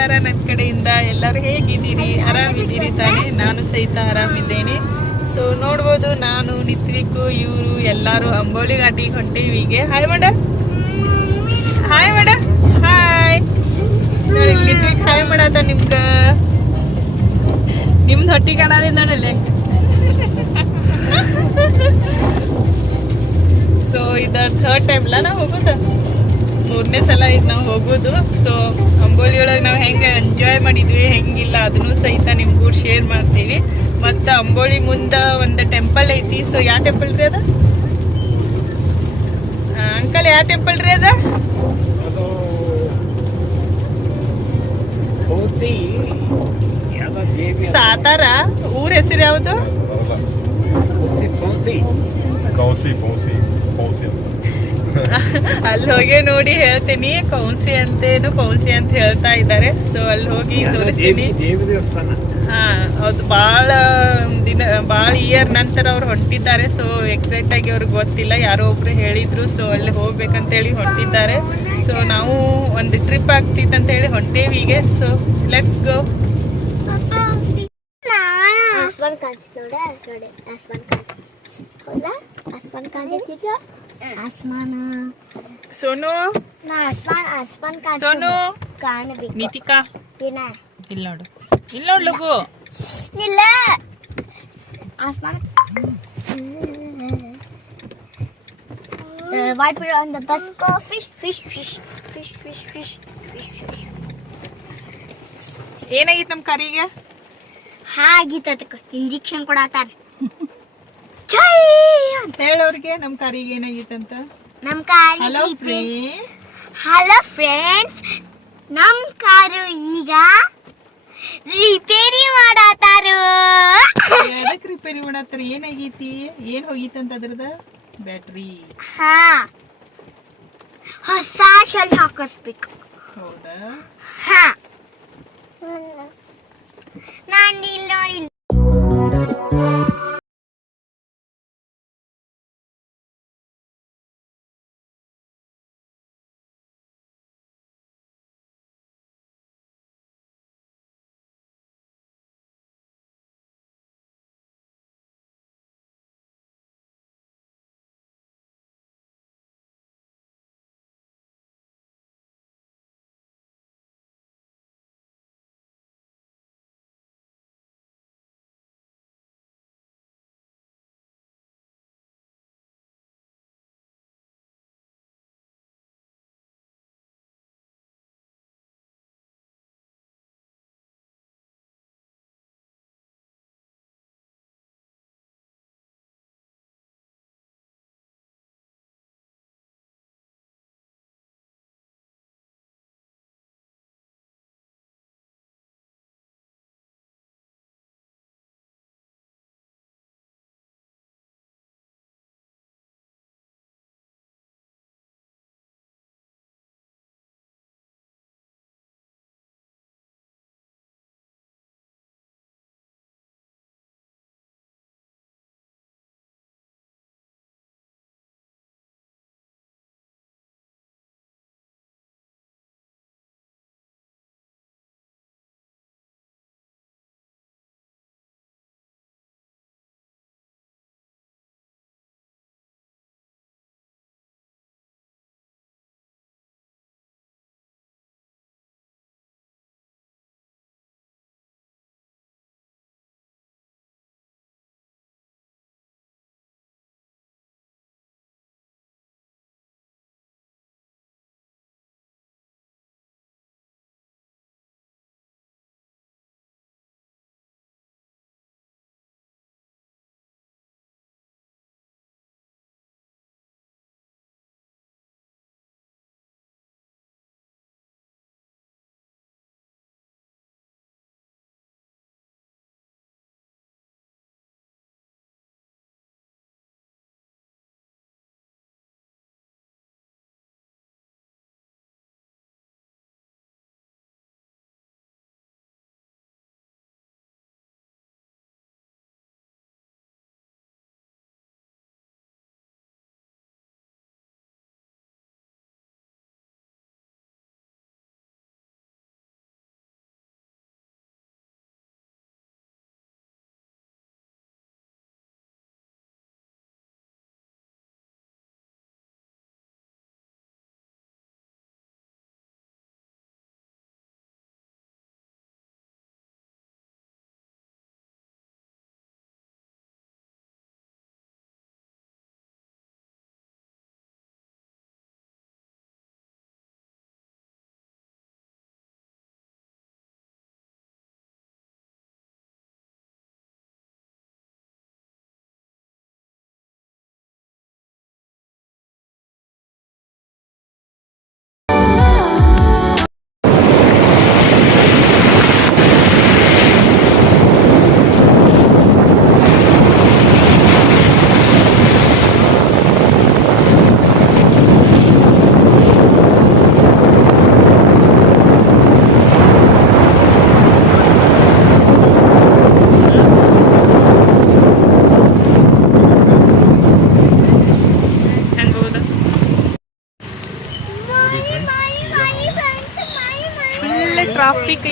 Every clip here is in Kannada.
ನಮಸ್ಕಾರ ನನ್ನ ಕಡೆಯಿಂದ. ಎಲ್ಲರೂ ಹೇಗಿದ್ದೀರಿ? ಆರಾಮಿದ್ದೀರಿ ತಾನೇ? ನಾನು ಸಹಿತ ಆರಾಮಿದ್ದೇನೆ. ಸೊ ನೋಡ್ಬೋದು, ನಾನು ನಿತ್ವಿಕು ಇವರು ಎಲ್ಲರೂ ಅಂಬೋಲಿ ಘಾಟಿಗೆ ಹೊಂಟೀವಿ. ಹೀಗೆ ಹಾಯ್ ಮಾಡ, ಹಾಯ್ ಮಾಡ, ಹಾಯ್ ನೋಡಿ. ನಿತ್ವಿಕ್ ಹಾಯ್ ಮಾಡತ್ತ. ನಿಮ್ದು ಹೊಟ್ಟಿ ಕಾಣೋದೇ ನೋಡಲ್ಲೇ. ಸೊ ಇದ ಥರ್ಡ್ ಟೈಮ್ಲ ನಾವು ಹೋಗೋದು, 3ನೇ ಸಲ ಇದು ನಾವು ಹೋಗೋದು. ಸೊ ಅಂಬೋಲಿ ಒಳಗೆ ನಾವು ಹೆಂಗೆ ಎಂಜಾಯ್ ಮಾಡಿದ್ವಿ, ಹೆಂಗಿಲ್ಲ ಅದನ್ನು ಸಹಿತ ನಿಮ್ಗೂ ಶೇರ್ ಮಾಡ್ತೀವಿ. ಮತ್ತು ಅಂಬೋಲಿ ಮುಂದೆ ಒಂದು ಟೆಂಪಲ್ ಐತಿ. ಸೊ ಯಾವ ಟೆಂಪಲ್ ರೀ ಅದ ಅಂಕಲ್? ಯಾವ ಟೆಂಪಲ್ ರೀ ಅದ? ಸಾತಾರ ಊರ ಹೆಸರು ಯಾವುದು? ಅಲ್ಲಿ ಹೋಗಿ ನೋಡಿ ಹೇಳ್ತೀನಿ. ಕೌನ್ಸಿ ಅಂತ ಹೇಳ್ತಾ ಇದ್ದಾರೆ. ಸೊ ಅಲ್ಲಿ ಹೋಗಿ ತೋರಿಸ್ತೀನಿ. ಹಾ ಹೌದು, ಭಾಳ ಇಯರ್ ನಂತರ ಅವ್ರು ಹೊಂಟಿದ್ದಾರೆ. ಸೊ ಎಕ್ಸಾಕ್ಟ್ ಆಗಿ ಅವ್ರಿಗೆ ಗೊತ್ತಿಲ್ಲ, ಯಾರೋ ಒಬ್ರು ಹೇಳಿದ್ರು. ಸೊ ಅಲ್ಲಿ ಹೋಗ್ಬೇಕಂತೇಳಿ ಹೊಂಟಿದ್ದಾರೆ. ಸೊ ನಾವು ಒಂದು ಟ್ರಿಪ್ ಆಗ್ತಿತ್ತು ಅಂತ ಹೇಳಿ ಹೊಂಟೇವಿ ಈಗ. So let's go. Sonu, Sonu, Nitika ಇಲ್ಲ ನೋಡು, ಇಲ್ಲ ನೋಡ್ಲಗು, ಇಲ್ಲ ಆಸ್ಮಾನ್. The white bird on the bus go fish, fish, fish, fish, fish, fish, fish, fish. ಏನಾಗಿತ್ತು ನಮ್ಮ ಕರಿಗೆ? ಹಾಗಿತ್ತದಕ್ಕೆ ಇಂಜೆಕ್ಷನ್ ಕೊಡಾತಾರ. ಹೇಳೋರಿಗೆ ನಮ್ಮ ಕಾರಿಗೆ ಏನಾಗಿತ್ತಂತ. ನಮ್ಮ ಕಾರು ಹಲೋ ಫ್ರೆಂಡ್ಸ್, ನಮ್ಮ ಕಾರು ಈಗ ರಿಪೇರಿ ಮಾಡಾತಾರು. ಎದಕ್ಕೆ ರಿಪೇರಿ ಮಾಡತ್ತಾರ? ಏನಾಗೈತಿ? ಏನ್ ಹೋಗಿತ್ತಂತ ಅದ್ರದ ಬ್ಯಾಟ್ರಿ? ಹಾ, ಹೊಸ ಶೆಲ್ ಹಾಕಿಸ್ಬೇಕು. ಹೌದಾ? ಹಾ, ನಾನು ಇಲ್ಲಿ ನೋಡಿ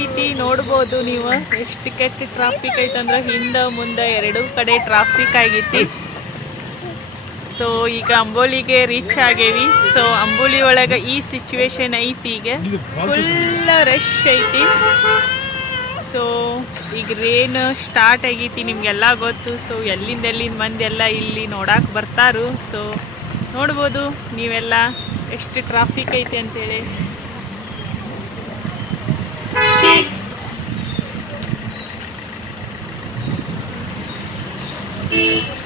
ಐತಿ ನೋಡ್ಬೋದು ನೀವು. ಎಷ್ಟು ಕೆಟ್ಟ ಟ್ರಾಫಿಕ್ ಐತಂದ್ರೆ ಹಿಂದೆ ಮುಂದೆ ಎರಡೂ ಕಡೆ ಟ್ರಾಫಿಕ್ ಆಗೈತಿ. ಸೊ ಈಗ ಅಂಬೋಲಿಗೆ ರೀಚ್ ಆಗೇವಿ. ಸೊ ಅಂಬೋಲಿ ಒಳಗೆ ಈ ಸಿಚುವೇಶನ್ ಐತಿ, ಈಗ ಫುಲ್ ರಶ್ ಐತಿ. ಸೊ ಈಗ ರೇನ್ ಸ್ಟಾರ್ಟ್ ಆಗೈತಿ, ನಿಮಗೆಲ್ಲ ಗೊತ್ತು. ಸೊ ಎಲ್ಲಿಂದ ಮಂದಿ ಎಲ್ಲ ಇಲ್ಲಿ ನೋಡಕ್ಕೆ ಬರ್ತಾರು. ಸೊ ನೋಡ್ಬೋದು ನೀವೆಲ್ಲ ಎಷ್ಟು ಟ್ರಾಫಿಕ್ ಐತಿ ಅಂತೇಳಿ.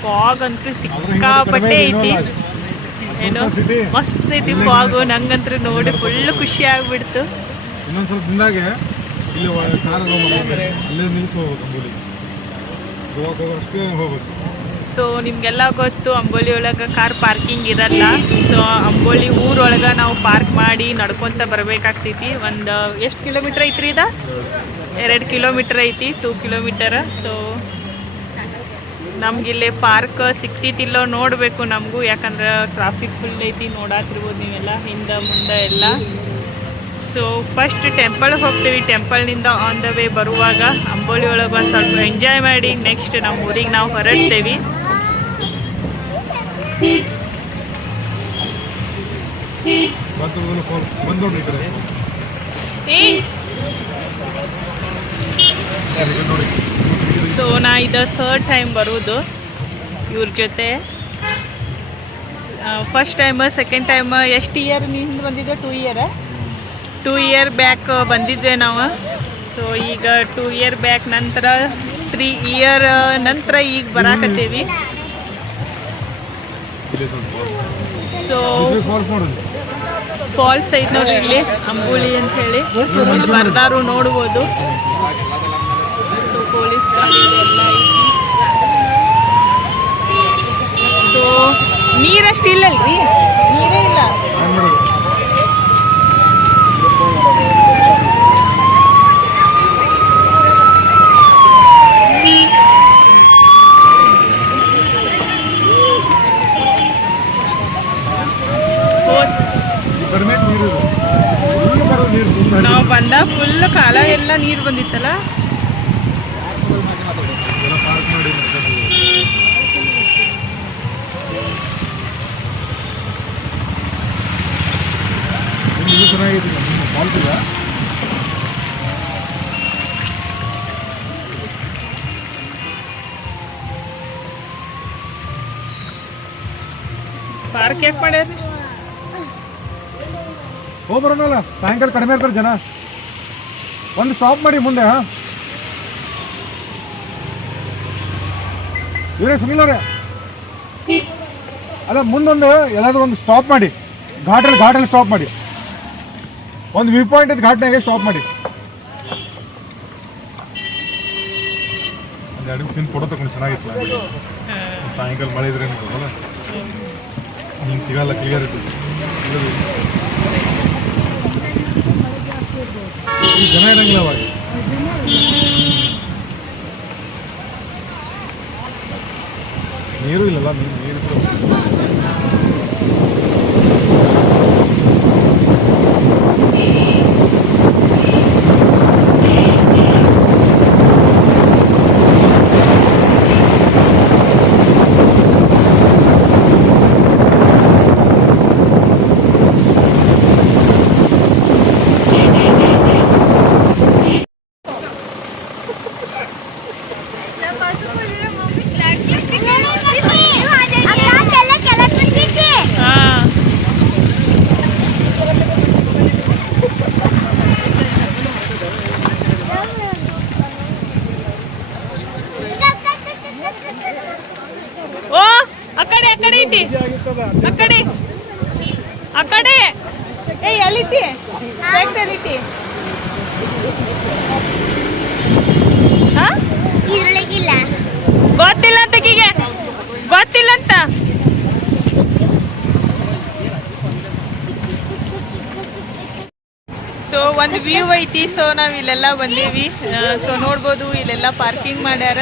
ಫಾಗ್ ಅಂತೂ ಸಿಕ್ಕಾಪಟ್ಟೆ ಐತಿ, ಏನೋ ಮಸ್ತ್ ಐತಿ ಫಾಗು. ನಂಗಂತೂ ನೋಡಿ ಫುಲ್ ಖುಷಿ ಆಗ್ಬಿಡ್ತು. ಇನ್ನೊಂದು ಸ್ವಲ್ಪ ದಿನದಾಗೆ ಇಲ್ಲಿ ಹೋಗ್ಬೇಕು. ಸೊ ನಿಮಗೆಲ್ಲ ಗೊತ್ತು ಅಂಬೋಲಿ ಒಳಗೆ ಕಾರ್ ಪಾರ್ಕಿಂಗ್ ಇರಲ್ಲ. ಸೊ ಅಂಬೋಲಿ ಊರೊಳಗೆ ನಾವು ಪಾರ್ಕ್ ಮಾಡಿ ನಡ್ಕೊತ ಬರಬೇಕಾಗ್ತೈತಿ. ಒಂದು ಎಷ್ಟು ಕಿಲೋಮೀಟ್ರ್ ಐತ್ರಿ ಇದು? 2 ಕಿಲೋಮೀಟ್ರ್ ಐತಿ, 2 ಕಿಲೋಮೀಟರ್. ಸೊ ನಮಗಿಲ್ಲಿ ಪಾರ್ಕ್ ಸಿಕ್ತಿತ್ತಿಲ್ಲೋ ನೋಡಬೇಕು ನಮಗೂ, ಯಾಕಂದ್ರೆ ಟ್ರಾಫಿಕ್ ಫುಲ್ ಐತಿ. ನೋಡಾತಿರ್ಬೋದು ನೀವೆಲ್ಲ ಹಿಂದೆ ಮುಂದೆ ಎಲ್ಲ. ಸೊ ಫಸ್ಟ್ ಟೆಂಪಲ್ಗೆ ಹೋಗ್ತೀವಿ. ಟೆಂಪಲ್ನಿಂದ ಆನ್ ದ ವೇ ಬರುವಾಗ ಅಂಬೋಲಿ ಒಳಗೆ ಒಂದು ಸ್ವಲ್ಪ ಎಂಜಾಯ್ ಮಾಡಿ ನೆಕ್ಸ್ಟ್ ನಮ್ಮ ಊರಿಗೆ ನಾವು ಹೊರಡ್ತೇವೆ. ಸೊ ನಾ ಇದು 3rd ಟೈಮ್ ಬರೋದು ಇವ್ರ ಜೊತೆ. ಫಸ್ಟ್ ಟೈಮ್, ಸೆಕೆಂಡ್ ಟೈಮ್ ಎಷ್ಟು ಇಯರ್ ಹಿಂದೆ ಬಂದಿದ್ದೆ? 2 ಇಯರ್ ಬ್ಯಾಕ್ ಬಂದಿದ್ವಿ ನಾವು. ಸೊ ಈಗ 2 ಇಯರ್ ಬ್ಯಾಕ್ ನಂತರ 3 ಇಯರ್ ನಂತರ ಈಗ ಬರಾಕತ್ತೀವಿ. ಸೊ ಫಾಲ್ಸ್ ಐತೆ ನೋಡ್ರಿ ಇಲ್ಲಿ ಅಂಬೋಲಿ ಅಂತ ಹೇಳಿ ಬರ್ದಾರು ನೋಡ್ಬೋದು. ಸೊ ಪೊಲೀಸ್ ಗಾಡಿ ಎಲ್ಲ ಐತಿ. ಸೊ ನೀರಷ್ಟು ಇಲ್ಲಲ್ರಿ, ನೀರೇ ಇಲ್ಲ. ನಾವು ಬಂದ ಫುಲ್ ಕಾಲ ಎಲ್ಲ ನೀರು ಬಂದಿತ್ತಲ್ಲ. ಪಾರ್ಕ್ ಯಾಕೆ ಮಾಡ್ಯಾರ? ಹೋಗ್ಬರೋಣ, ಸಾಯಂಕಾಲ ಕಡಿಮೆ ಇರ್ತಾರೆ ಜನ. ಒಂದು ಸ್ಟಾಪ್ ಮಾಡಿ ಮುಂದೆ. ಇವರೇ ಸುನಿಲ್ ಅವರೇ, ಅಲ್ಲ ಮುಂದೊಂದು ಎಲ್ಲಾದ್ರೂ ಒಂದು ಸ್ಟಾಪ್ ಮಾಡಿ. ಘಾಟಲ್ಲಿ ಸ್ಟಾಪ್ ಮಾಡಿ. ಒಂದು ವ್ಯೂ ಪಾಯಿಂಟ್ ಇದೆ, ಘಾಟ್ನಾಗೆ ಸ್ಟಾಪ್ ಮಾಡಿ. ಒಂದು 2 ಫೋಟೋ ತಗೊಂಡು ಚೆನ್ನಾಗಿತ್ತು. ಸಾಯಂಕಾಲ ಮಳೆ ಇದ್ರೆ ಹಿಂಗೆ ಸಿಗಲ್ಲ, ಕ್ಲಿಯರ್ ಇರ್ತದೆ. ಜನ ಇರಂಗಿಲ್ಲ ಅವಾಗ. ನೀರು ಇಲ್ಲಲ್ಲ, ನೀರು ಆ ಕಡೆ ಎಲ್ಲಿತಿ ಎಲ್ಲಿತಿ ಗೊತ್ತಿಲ್ಲ ಅಂತ ಗೊತ್ತಿಲ್ಲ ಅಂತ. ಸೊ ಒಂದು ವ್ಯೂ ಐತಿ. ಸೊ ನಾವು ಇಲ್ಲೆಲ್ಲ ಬಂದೇವಿ. ಸೊ ನೋಡ್ಬೋದು ಇಲ್ಲೆಲ್ಲ ಪಾರ್ಕಿಂಗ್ ಮಾಡ್ಯಾರ.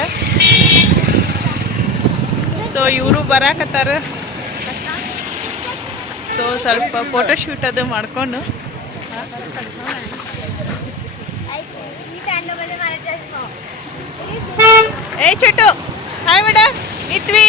ಸೊ ಇವರು ಬರಾಕತ್ತಾರ. ಸೊ ಸ್ವಲ್ಪ ಫೋಟೋ ಶೂಟ್ ಅದು ಮಾಡ್ಕೊಂಡು ಏ ಚುಟ್ಟು ಹಾಯ್ ಮೇಡಮ್ ನಿತ್ವಿ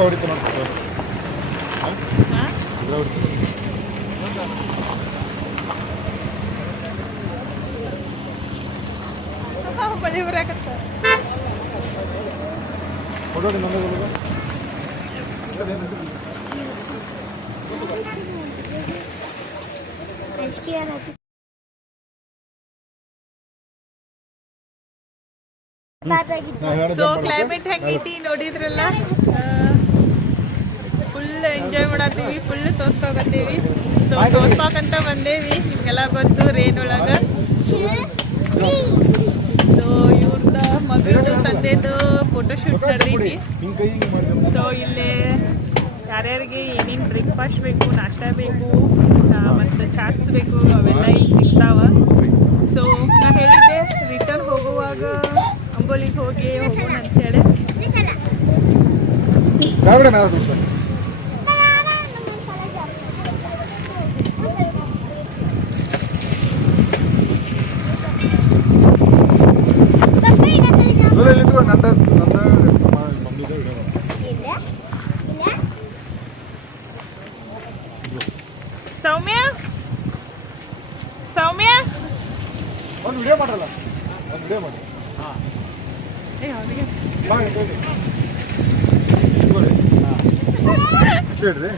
ಹೊಡಿತು ನೋಡಿ ಮನೆ ಬರಾಕತ್ತ ಹೊಡೋಡಿ ನಂದು ಸೊ ಕ್ಲೈಮೇಟ್ ಹೆಂಗೈತಿ ನೋಡಿದ್ರಲ್ಲ ಫುಲ್ ಎಂಜಾಯ್ ಮಾಡತ್ತೀವಿ ಫುಲ್ ತೋರ್ಸ್ಕೋಗತ್ತೀವಿ ಸೊ ತೋರ್ಸ್ಕೋಕಂತ ಬಂದೇವಿ ನಿಮ್ಗೆಲ್ಲ ಬಂತು ರೇನ್ ಒಳಗ ಸೊ ಇವ್ರದ ಮಗಳದು ತಂದೆದು ಫೋಟೋಶೂಟ್ ನಡೆದೈತಿ ಸೊ ಇಲ್ಲಿ ಯಾರ್ಯಾರಿಗೆ ಏನೇನು ಬ್ರೇಕ್ಫಾಸ್ಟ್ ಬೇಕು ನಾಷ್ಟ ಬೇಕು ಮತ್ತು ಚಾಟ್ಸ್ ಬೇಕು ಅವೆಲ್ಲ ಇಲ್ಲಿ ಸಿಗ್ತಾವ ಸೊ ನಾ ಹೇಳಿದ್ದೆ ರಿಟರ್ನ್ ಹೋಗುವಾಗ ಅಂಬೋಲಿಗೆ ಹೋಗೋಣ ಅಂತೇಳಿ ಸೌಮ್ಯ ಸೌಮ್ಯ ಒಂದು ವಿಡಿಯೋ ಮಾಡಲ್ಲ ಒಂದು ವಿಡಿಯೋ ಮಾಡಿ ಹೇಳ್ರಿ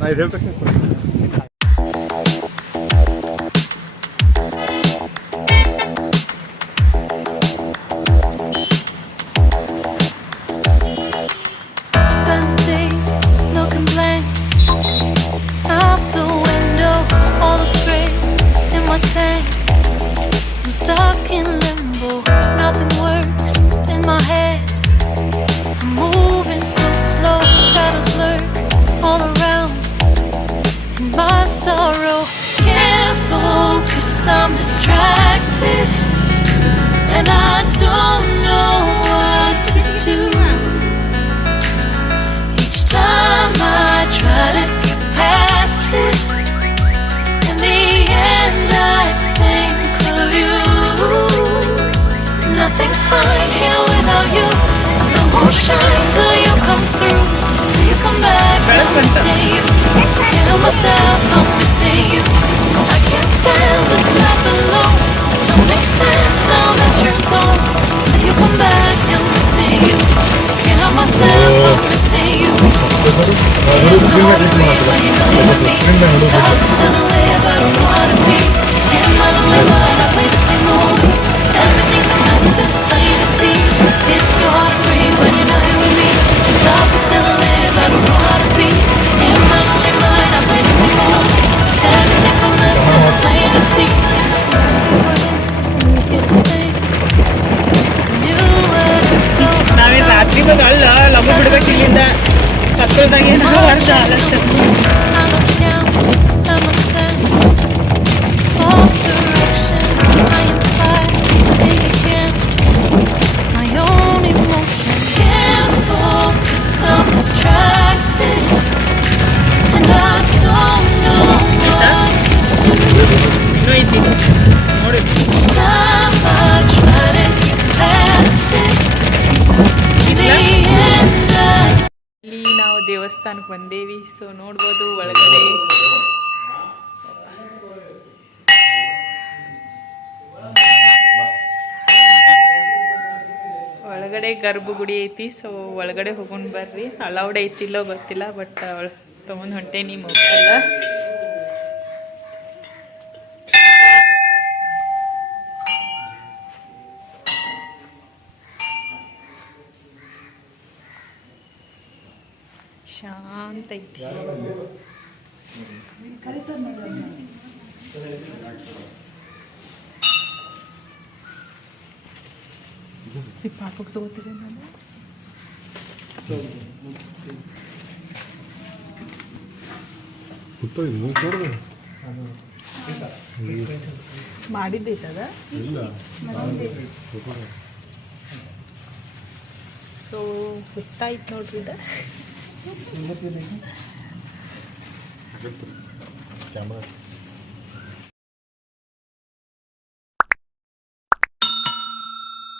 ನಾ ಇದು ಹೇಳ್ತಕ್ಕ Stuck in limbo, nothing works in my head. I'm moving so slow, shadows lurk all around. In my sorrow, can't focus, I'm distracted. And I don't know what to do. Each time I try to get past it, in the end I think of you. Nothing's fine here without you. Sun won't shine till you come through, till you come back. I'm missing you. Can't help myself, I'm missing you. I can't stand this life alone. Don't make sense now that you're gone. Till you come back, I'm missing you. Can't help myself, I'm missing you. It's so free when you're not with me. It's hard to still live, I don't know how to be. In my lonely mind, I play the same movie. Everything's a mess, it's plain to see. It's so hard to breathe when you're not here with me. It's hard for still to live, I don't know how to be. In my lonely mind, I play the same movie. Everything's a mess, it's plain to see. Once used to think I knew where to go. ನಾವೇನು ರಾತ್ರಿ ಅಲ್ಲ ಲಂಬ ಬಿಡ್ಬೇಕು ಇಲ್ಲಿಂದ ಕತ್ತಲ್ದಾಗೆ ನಾವು ವರ್ಷ ಆಲಸ್ಯ I lost count, I lost sense of direction. I am fighting against my own emotions. Can't focus, I'm distracted, and I don't know what to do. ಇನ್ನೂ ಐತಿ ನೋಡಿ Each time I try to get past it, in the end I ಇಲ್ಲಿ ನಾವು ದೇವಸ್ಥಾನಕ್ಕೆ ಬಂದೇವಿ ಸೊ ನೋಡ್ಬೋದು ಒಳಗಡೆ ಒಳಗಡೆ ಗರ್ಭಗುಡಿ ಐತಿ ಸೊ ಒಳಗಡೆ ಹೋಗೋಣ ಬರ್ರಿ ಅಲೌಡ್ ಐತಿಲ್ಲೋ ಗೊತ್ತಿಲ್ಲ ಬಟ್ ತಗೊಂಡ್ ಹೊಂಟೇನಿ ಮೊಬೈಲ್ ಶಾಂತ ಐತಿ. ಪಾಪಕ್ಕೆ ತಗೋತಿದ್ದೆ ನಾನು. ಮಾಡಿದ್ದೈತದ. ಸೊ ಗೊತ್ತಾಯ್ತು ನೋಡ್ರಿ ಇದು. ಕ್ಯಾಮ್ರಾ